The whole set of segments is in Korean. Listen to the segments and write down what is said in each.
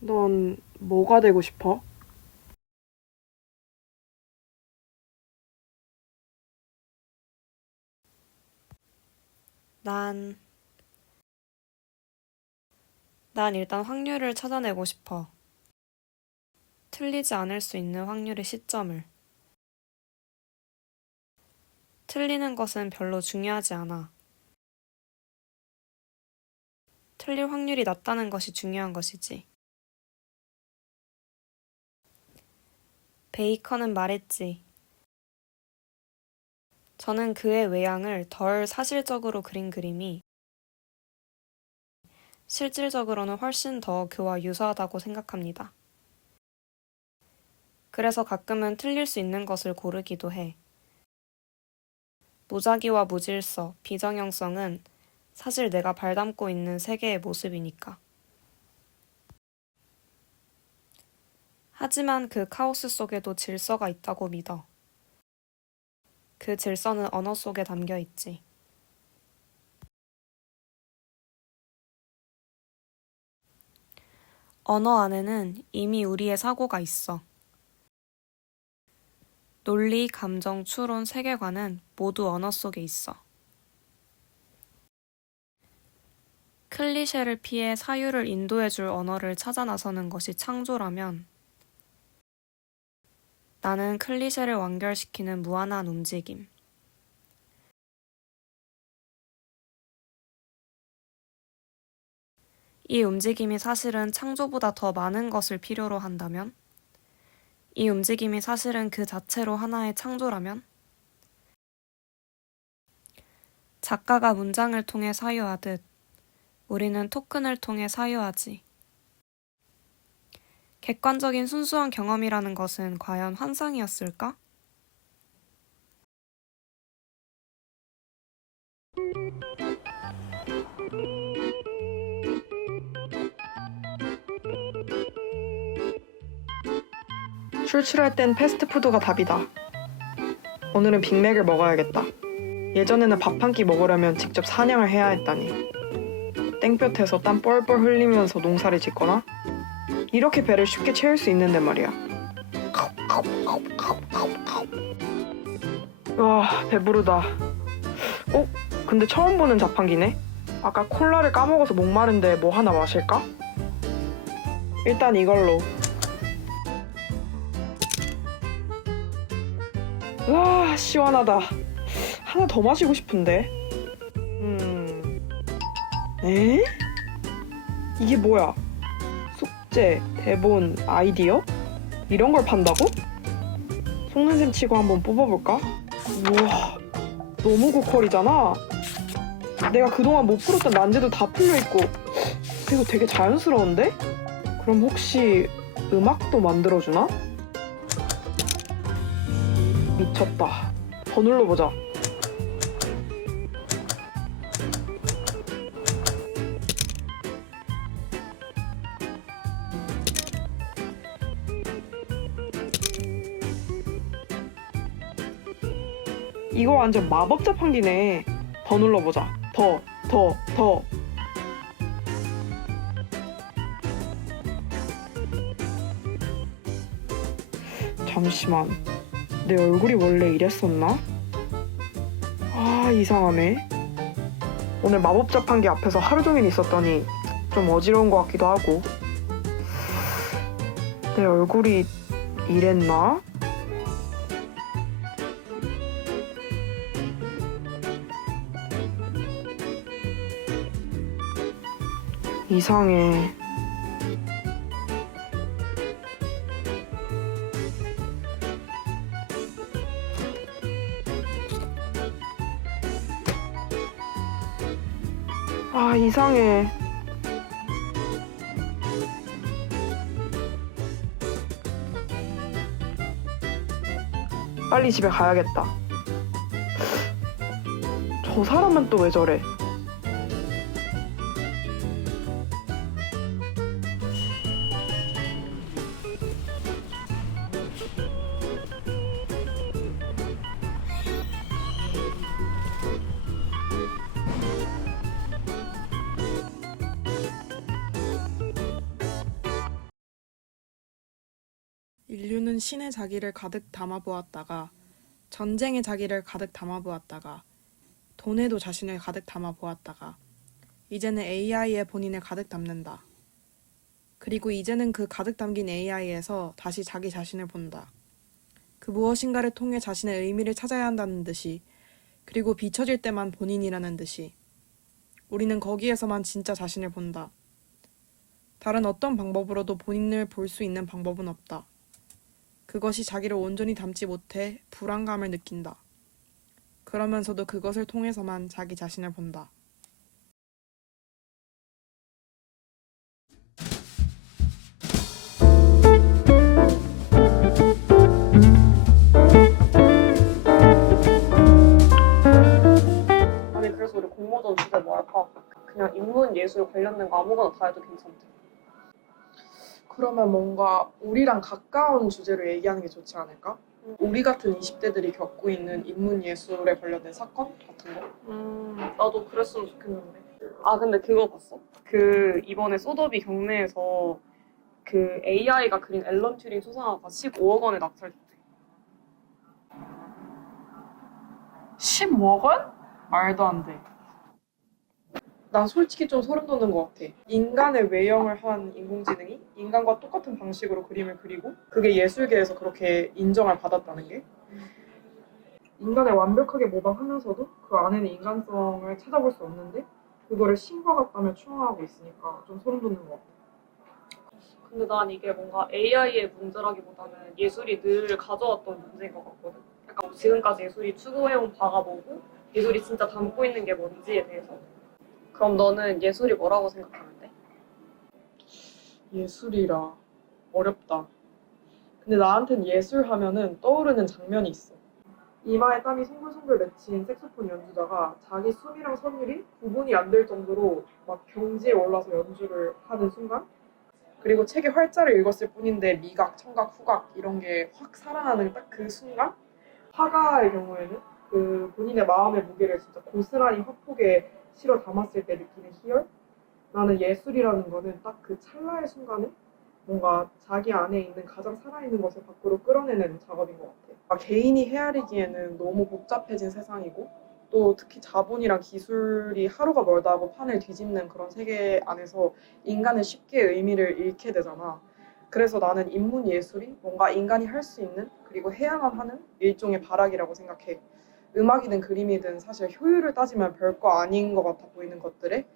넌 뭐가 되고 싶어? 난, 난 일단 확률을 찾아내고 싶어. 틀리지 않을 수 있는 확률의 시점을. 틀리는 것은 별로 중요하지 않아. 틀릴 확률이 낮다는 것이 중요한 것이지. 베이컨은 말했지. 저는 그의 외양을 덜 사실적으로 그린 그림이 실질적으로는 훨씬 더 그와 유사하다고 생각합니다. 그래서 가끔은 틀릴 수 있는 것을 고르기도 해. 무작위와 무질서, 비정형성은 사실 내가 발담고 있는 세계의 모습이니까. 하지만 그 카오스 속에도 질서가 있다고 믿어. 그 질서는 언어 속에 담겨 있지. 언어 안에는 이미 우리의 사고가 있어. 논리, 감정, 추론, 세계관은 모두 언어 속에 있어. 클리셰를 피해 사유를 인도해줄 언어를 찾아 나서는 것이 창조라면 나는 클리셰를 완결시키는 무한한 움직임. 이 움직임이 사실은 창조보다 더 많은 것을 필요로 한다면? 이 움직임이 사실은 그 자체로 하나의 창조라면? 작가가 문장을 통해 사유하듯 우리는 토큰을 통해 사유하지. 객관적인 순수한 경험이라는 것은 과연 환상이었을까? 출출할 땐 패스트푸드가 답이다. 오늘은 빅맥을 먹어야겠다. 예전에는 밥 한 끼 먹으려면 직접 사냥을 해야 했다니. 땡볕에서 땀 뻘뻘 흘리면서 농사를 짓거나 이렇게 배를 쉽게 채울 수 있는데 말이야. 와, 배부르다. 어? 근데 처음 보는 자판기네? 아까 콜라를 까먹어서 목마른데 뭐 하나 마실까? 일단 이걸로. 와, 시원하다. 하나 더 마시고 싶은데. 에? 이게 뭐야? 숙제, 대본, 아이디어? 이런 걸 판다고? 속는 셈 치고 한번 뽑아볼까? 우와, 너무 고퀄이잖아. 내가 그동안 못 풀었던 난제도 다 풀려있고 그리고 되게 자연스러운데? 그럼 혹시 음악도 만들어주나? 미쳤다. 더 눌러보자. 이거 완전 마법 자판기네. 더 눌러보자. 더, 더, 더. 잠시만. 내 얼굴이 원래 이랬었나? 아, 이상하네. 오늘 마법 자판기 앞에서 하루 종일 있었더니 좀 어지러운 것 같기도 하고. 내 얼굴이 이랬나? 이상해. 아, 이상해. 빨리 집에 가야겠다. 저 사람은 또 왜 저래? 인류는 신의 자기를 가득 담아보았다가 전쟁의 자기를 가득 담아보았다가 돈에도 자신을 가득 담아보았다가 이제는 AI에 본인을 가득 담는다. 그리고 이제는 그 가득 담긴 AI에서 다시 자기 자신을 본다. 그 무엇인가를 통해 자신의 의미를 찾아야 한다는 듯이, 그리고 비춰질 때만 본인이라는 듯이 우리는 거기에서만 진짜 자신을 본다. 다른 어떤 방법으로도 본인을 볼 수 있는 방법은 없다. 그것이 자기를 온전히 담지 못해 불안감을 느낀다. 그러면서도 그것을 통해서만 자기 자신을 본다. 아니 그래서 우리 공모전 주제 뭐 할까? 그냥 인문 예술 관련된 거 아무거나 다 해도 괜찮대. 그러면 뭔가 우리랑 가까운 주제로 얘기하는 게 좋지 않을까? 우리 같은 20대들이 겪고 있는 인문예술에 관련된 사건 같은 거? 나도 그랬으면 좋겠는데. 아 근데 그거 봤어? 그 이번에 소더비 경매에서 그 AI가 그린 앨런 튜링 수상화가 15억 원에 낙찰됐대. 15억 원? 말도 안 돼. 난 솔직히 좀 소름 돋는 것 같아. 인간의 외형을 한 인공지능이 인간과 똑같은 방식으로 그림을 그리고 그게 예술계에서 그렇게 인정을 받았다는 게 인간을 완벽하게 모방하면서도 그 안에는 인간성을 찾아볼 수 없는데 그거를 신과 같다며 추앙하고 있으니까 좀 소름 돋는 것 같아. 근데 난 이게 뭔가 AI의 문제라기보다는 예술이 늘 가져왔던 문제인 것 같거든. 약간 지금까지 예술이 추구해온 바가 뭐고 예술이 진짜 담고 있는 게 뭔지에 대해서. 그럼 너는 예술이 뭐라고 생각하는데? 예술이라 어렵다. 근데 나한텐 예술 하면은 떠오르는 장면이 있어. 이마에 땀이 송글송글 맺힌 색소폰 연주자가 자기 숨이랑 선율이 구분이 안 될 정도로 막 경지에 올라서 연주를 하는 순간, 그리고 책의 활자를 읽었을 뿐인데 미각, 청각, 후각 이런 게 확 살아나는 딱 그 순간. 화가의 경우에는 그 본인의 마음의 무게를 진짜 고스란히 화폭에 실어 담았을 때 느끼는 희열? 나는 예술이라는 거는 딱 그 찰나의 순간에 뭔가 자기 안에 있는 가장 살아있는 것을 밖으로 끌어내는 작업인 것 같아. 개인이 헤아리기에는 너무 복잡해진 세상이고 또 특히 자본이랑 기술이 하루가 멀다 하고 판을 뒤집는 그런 세계 안에서 인간은 쉽게 의미를 잃게 되잖아. 그래서 나는 인문 예술이 뭔가 인간이 할 수 있는 그리고 해야만 하는 일종의 발악이라고 생각해. 음악이든 그림이든 사실 효율을 따지면 별거 아닌 것 같아 보이는 것들에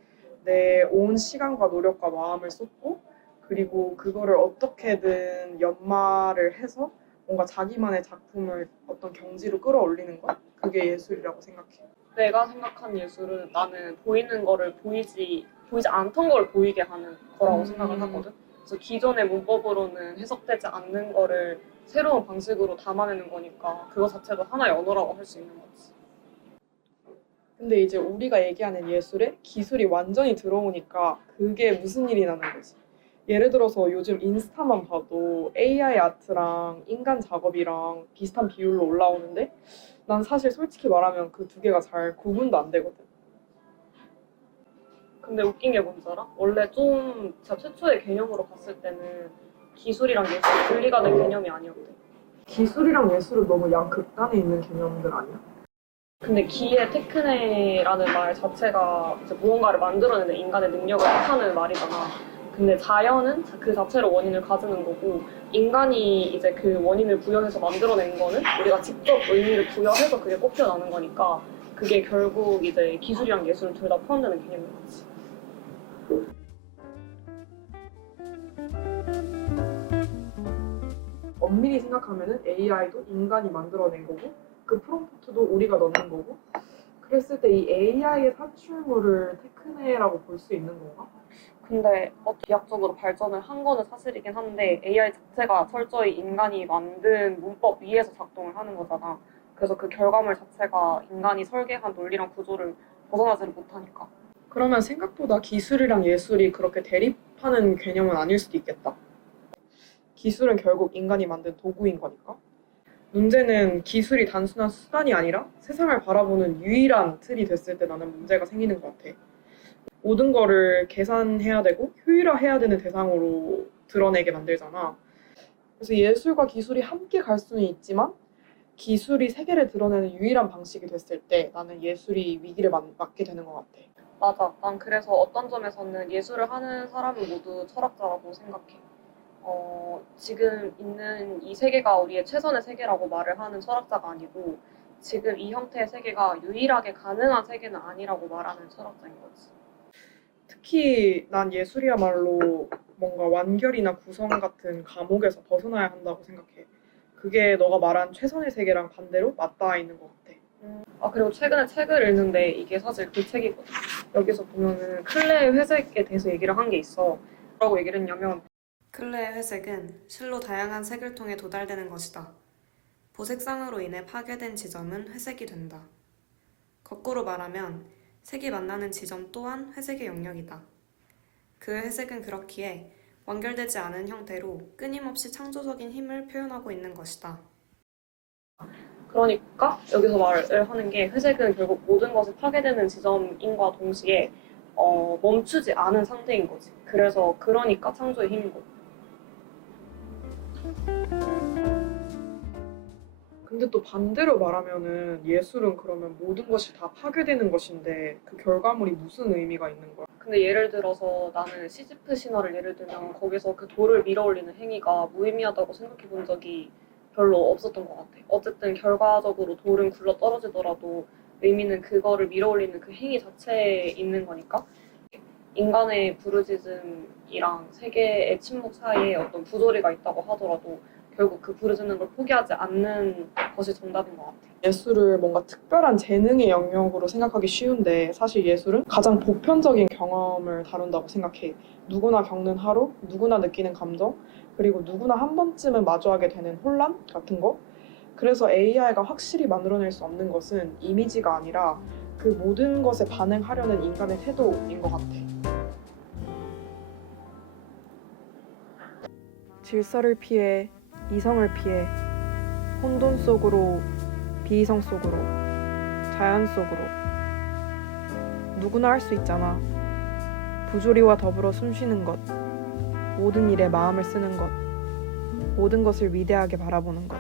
내 온 시간과 노력과 마음을 쏟고 그리고 그거를 어떻게든 연마를 해서 뭔가 자기만의 작품을 어떤 경지로 끌어올리는 것? 그게 예술이라고 생각해. 내가 생각한 예술은 나는 보이는 거를 보이지 않던 걸 보이게 하는 거라고 생각을 하거든. 그래서 기존의 문법으로는 해석되지 않는 거를 새로운 방식으로 담아내는 거니까 그거 자체도 하나의 언어라고 할 수 있는 거지. 근데 이제 우리가 얘기하는 예술에 기술이 완전히 들어오니까 그게 무슨 일이 나는 거지. 예를 들어서 요즘 인스타만 봐도 AI 아트랑 인간 작업이랑 비슷한 비율로 올라오는데 난 사실 솔직히 말하면 그 두 개가 잘 구분도 안 되거든. 근데 웃긴 게 뭔지 알아? 원래 좀 진짜 최초의 개념으로 봤을 때는 기술이랑 예술이 분리가 된 개념이 아니었대. 기술이랑 예술은 너무 양극단에 있는 개념들 아니야? 근데 기의 테크네라는 말 자체가 이제 무언가를 만들어내는 인간의 능력을 뜻하는 말이잖아. 근데 자연은 그 자체로 원인을 가지는 거고 인간이 이제 그 원인을 부여해서 만들어낸 거는 우리가 직접 의미를 부여해서 그게 꼽혀나는 거니까 그게 결국 이제 기술이랑 예술은 둘 다 포함되는 개념인 거지. 엄밀히 생각하면은 AI도 인간이 만들어낸 거고 그 프롬프트도 우리가 넣는 거고 그랬을 때 이 AI의 산출물을 테크네라고 볼 수 있는 건가? 근데 기하학적으로 발전을 한 거는 사실이긴 한데 AI 자체가 철저히 인간이 만든 문법 위에서 작동을 하는 거잖아. 그래서 그 결과물 자체가 인간이 설계한 논리랑 구조를 벗어나지를 못하니까. 그러면 생각보다 기술이랑 예술이 그렇게 대립하는 개념은 아닐 수도 있겠다. 기술은 결국 인간이 만든 도구인 거니까. 문제는 기술이 단순한 수단이 아니라 세상을 바라보는 유일한 틀이 됐을 때 나는 문제가 생기는 것 같아. 모든 거를 계산해야 되고 효율화해야 되는 대상으로 드러내게 만들잖아. 그래서 예술과 기술이 함께 갈 수는 있지만 기술이 세계를 드러내는 유일한 방식이 됐을 때 나는 예술이 위기를 맞게 되는 것 같아. 맞아. 난 그래서 어떤 점에서는 예술을 하는 사람은 모두 철학자라고 생각해. 지금 있는 이 세계가 우리의 최선의 세계라고 말을 하는 철학자가 아니고 지금 이 형태의 세계가 유일하게 가능한 세계는 아니라고 말하는 철학자인 거지. 특히 난 예술이야말로 뭔가 완결이나 구성 같은 감옥에서 벗어나야 한다고 생각해. 그게 너가 말한 최선의 세계랑 반대로 맞닿아 있는 것 같아. 그리고 최근에 책을 읽는데 이게 사실 그 책이거든. 여기서 보면은 클레의 회색에 대해서 얘기를 한 게 있어. 뭐라고 얘기를 했냐면 클레의 회색은 실로 다양한 색을 통해 도달되는 것이다. 보색상으로 인해 파괴된 지점은 회색이 된다. 거꾸로 말하면 색이 만나는 지점 또한 회색의 영역이다. 그 회색은 그렇기에 완결되지 않은 형태로 끊임없이 창조적인 힘을 표현하고 있는 것이다. 그러니까 여기서 말을 하는 게 회색은 결국 모든 것이 파괴되는 지점인과 동시에 멈추지 않은 상태인 거지. 그래서 그러니까 창조의 힘인 거지. 근데 또 반대로 말하면은 예술은 그러면 모든 것이 다 파괴되는 것인데 그 결과물이 무슨 의미가 있는 거야? 근데 예를 들어서 나는 시지프 신화를 예를 들면 거기서 그 돌을 밀어올리는 행위가 무의미하다고 생각해 본 적이 별로 없었던 것 같아. 어쨌든 결과적으로 돌은 굴러 떨어지더라도 의미는 그거를 밀어올리는 그 행위 자체에 있는 거니까 인간의 부르짖음이랑 세계의 침묵 사이에 어떤 부조리가 있다고 하더라도 결국 그 부르짖는 걸 포기하지 않는 것이 정답인 것 같아. 예술을 뭔가 특별한 재능의 영역으로 생각하기 쉬운데 사실 예술은 가장 보편적인 경험을 다룬다고 생각해. 누구나 겪는 하루, 누구나 느끼는 감정, 그리고 누구나 한 번쯤은 마주하게 되는 혼란 같은 거. 그래서 AI가 확실히 만들어낼 수 없는 것은 이미지가 아니라 그 모든 것에 반응하려는 인간의 태도인 것 같아. 질서를 피해, 이성을 피해, 혼돈 속으로, 비이성 속으로, 자연 속으로. 누구나 할 수 있잖아. 부조리와 더불어 숨쉬는 것, 모든 일에 마음을 쓰는 것, 모든 것을 위대하게 바라보는 것.